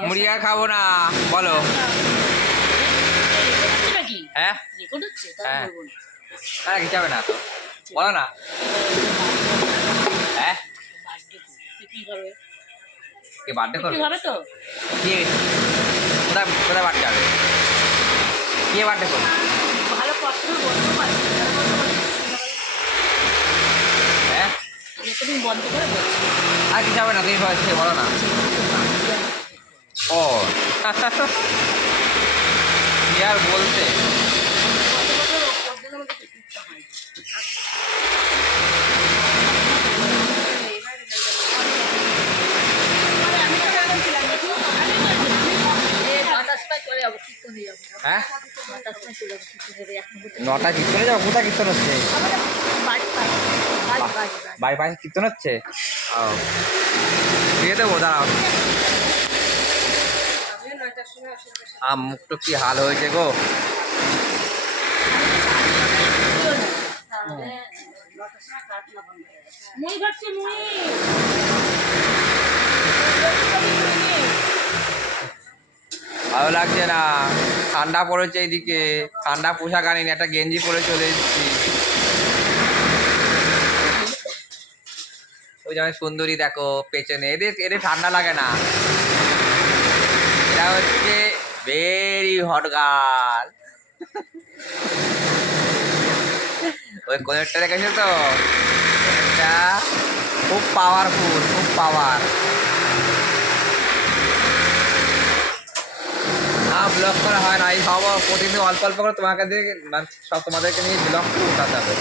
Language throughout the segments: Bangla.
মুড়ি আর খাব না বলো। হ্যাঁ? হ্যাঁ। না। হ্যাঁ কিছু হবে না তো। বলো না। হ্যাঁ? বার্থডে পিকনিক হবে কে বার্থডে করবে? হবে তো? কে? কোথায় কোথায় বার্থডে হবে? কে বার্থডে করবে? ভালো পছন্দ বন্ধ হ্যাঁ? রেকর্ডিং বন্ধ করে আর কিছু হবে না তুমি বলো না। ও কি আর বলতে? হ্যাঁ? নটা কীর্তনে যাব? কোথায় কীর্তন হচ্ছে? বাড়ি পাশে কীর্তন হচ্ছে? ও। দিয়ে দেবো দাঁড়াও। আম মুখটা কি হাল হয়েছে গো? ভালো লাগছে না। ঠান্ডা পড়েছে এইদিকে। ঠান্ডা পোশাক আনিনি একটা গেঞ্জি পরে চলে এসেছি। ওই যেমন সুন্দরী দেখো পেছনে। এদের এদের ঠান্ডা লাগে না। হচ্ছে ভেরি হট গার্ল। ওই কোনেরটা দেখেছ তো? এটা খুব পাওয়ারফুল খুব পাওয়ার না ব্লগ করা হয় না এই সব প্রতিদিন অল্প অল্প করে তোমাকে দিয়ে মানে সব তোমাদেরকে নিয়ে ব্লগ করে উঠাতে হবে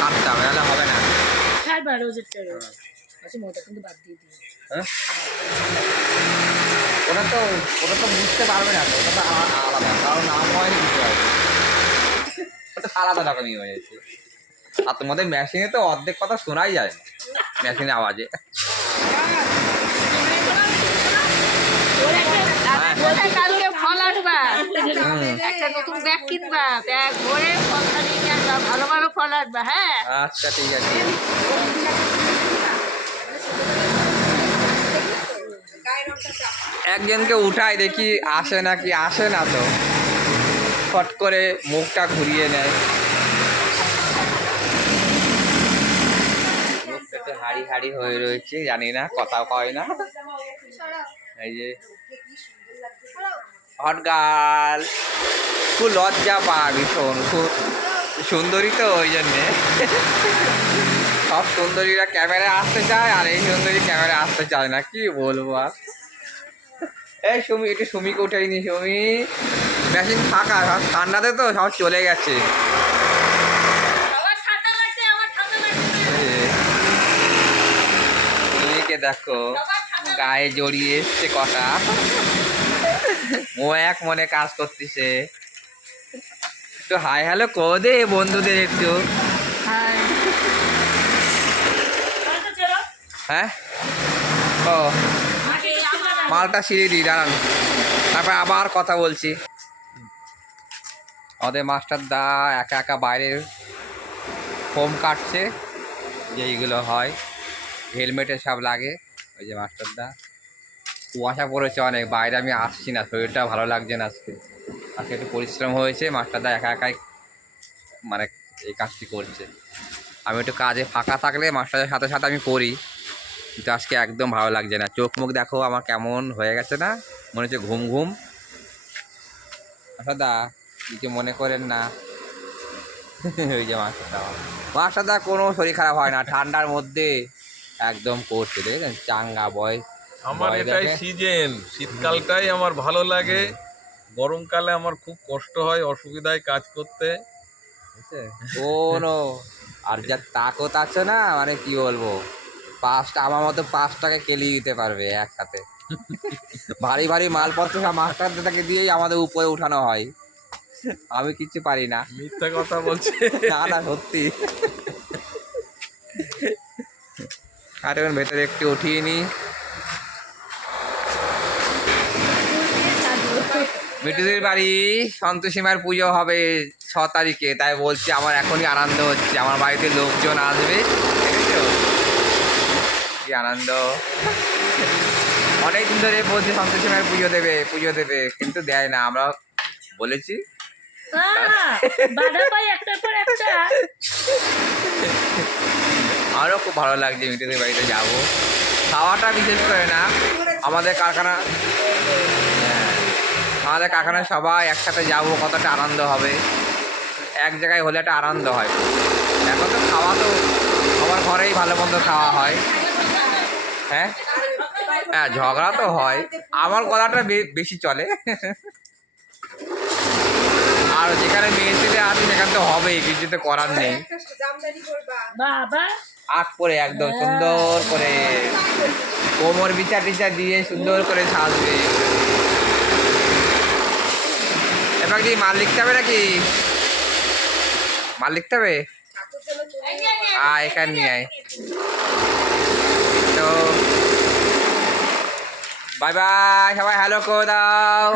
কাটতে হবে নাহলে হবে না। হ্যাঁ বা রোজের আচ্ছা মোটা কিন্তু বাদ দিয়ে দিই হ্যাঁ? ওটা তো ওটা তো বুঝতে পারবে না ওটা তো আলাদা কারণ নাম হয়নি কিছু হয়নি ওটা তো আলাদা রকমই হয়েছে আর তোমাদের মেশিনে তো অর্ধেক কথা শোনাই যায় না মেশিনে আওয়াজে। হ্যাঁ। ফল। একটা নতুন ব্যাগ কিনবা ব্যাগ ভরে নিয়ে আনবা ভালো ভালো ফল আনবা হ্যাঁ? আচ্ছা ঠিক আছে। একজনকে উঠাই দেখি আসে নাকি, আসে না তো। ফট করে মুখটা ঘুরিয়ে নেয়। হাড়ি হাড়ি হয়ে রয়েছে, জানি না, কথা কয় না। এই যে, হট গাল খুব লজ্জা পা ভীষণ, খুব সুন্দরী তো ওই জন্যে। সব সুন্দরীরা ক্যামেরায় আসতে চায়, আর এই সুন্দরী ক্যামেরায় আসতে চায় না, কি বলব আর? এই সুমি একটু সুমিকে উঠাই নি সুমি। মেশিন ফাঁকা সব ঠান্ডাতে তো সব চলে গেছে। সুমিকে দেখো গায়ে জড়িয়ে এসছে কটা। ও এক মনে কাজ করতেছে। একটু হাই হ্যালো কো দে বন্ধুদের একটু। হ্যাঁ হ্যাঁ? ও। মালটা সিঁড়ি দিই, দাঁড়ান। তারপর আবার কথা বলছি। ওদের মাস্টার দা একা একা বাইরে ফোম কাটছে যেইগুলো হয়। হেলমেটে সব লাগে, ওই যে মাস্টার দা। কুয়াশা পড়েছে অনেক, বাইরে আমি আসছি না, শরীরটা ভালো লাগছে না আজকে। আজকে একটু পরিশ্রম হয়েছে, মাস্টার দা একা একাই মানে এই কাজটি করছে। আমি একটু কাজে ফাঁকা থাকলে মাস্টারের সাথে সাথে আমি করি। কিন্তু আজকে একদম ভালো লাগছে না। চোখ মুখ দেখো আমার কেমন হয়ে গেছে না? মনে হচ্ছে ঘুম ঘুম। মাসাদা কিছু মনে করেন না। ওই যে মাসাদা। মাসাদা কোনো শরীর খারাপ হয় না ঠান্ডার মধ্যে একদম করছে দেখেছেন? চাঙ্গা বয়স। আমার এটাই সিজন শীতকালটাই আমার ভালো লাগে। গরমকালে আমার খুব কষ্ট হয় অসুবিধায় কাজ করতে? কোনো আর যা তাকত আছে না মানে কি বলব? পাঁচটা আমার মতো পাঁচটাকে কেলিয়ে দিতে পারবে একসাথে। ভারী ভারী মালপত্র সব মাস্টারদাকে দিয়েই আমাদের উপরে উঠানো হয়। আমি কিছু পারি না। মিথ্যা কথা বলছে। না না সত্যি। আর এখন ভেতরে একটু উঠিয়ে নি। মিটুদের বাড়ি সন্তোষীমার পুজো হবে ছ তারিখে তাই বলছি আমার এখনই আনন্দ হচ্ছে। আমার বাড়িতে লোকজন আসবে। কি আনন্দ? অনেক দিন ধরে বলছে সন্তোষী মায়ের পুজো দেবে পুজো দেবে কিন্তু দেয় না। আমরা বলেছি। আমারও খুব ভালো লাগছে মিঠুদের বাড়িতে যাব। খাওয়াটা বিশেষ করে না। আমাদের কারখানা হ্যাঁ, আমাদের কারখানায় সবাই একসাথে যাব কতটা আনন্দ হবে। এক জায়গায় হলে একটা আনন্দ হয়। এখন তো খাওয়া তো আমার ঘরেই ভালো মন্দ খাওয়া হয়। হ্যাঁ? হ্যাঁ ঝগড়া তো হয়। আমার গলাটা বে- বেশি চলে। আর যেখানে মেয়ে ছেলে আছে সেখানে তো হবেই কিছু তো করার নেই। আট করে একদম সুন্দর করে। কোমর বিচার টিচার দিয়ে সুন্দর করে সাজবে। এবার কি মাল লিখতে হবে নাকি? মাল লিখতে হবে? আয় এখানে নিয়ে আয়। তো বাই বাই সবাই হ্যালো করে দাও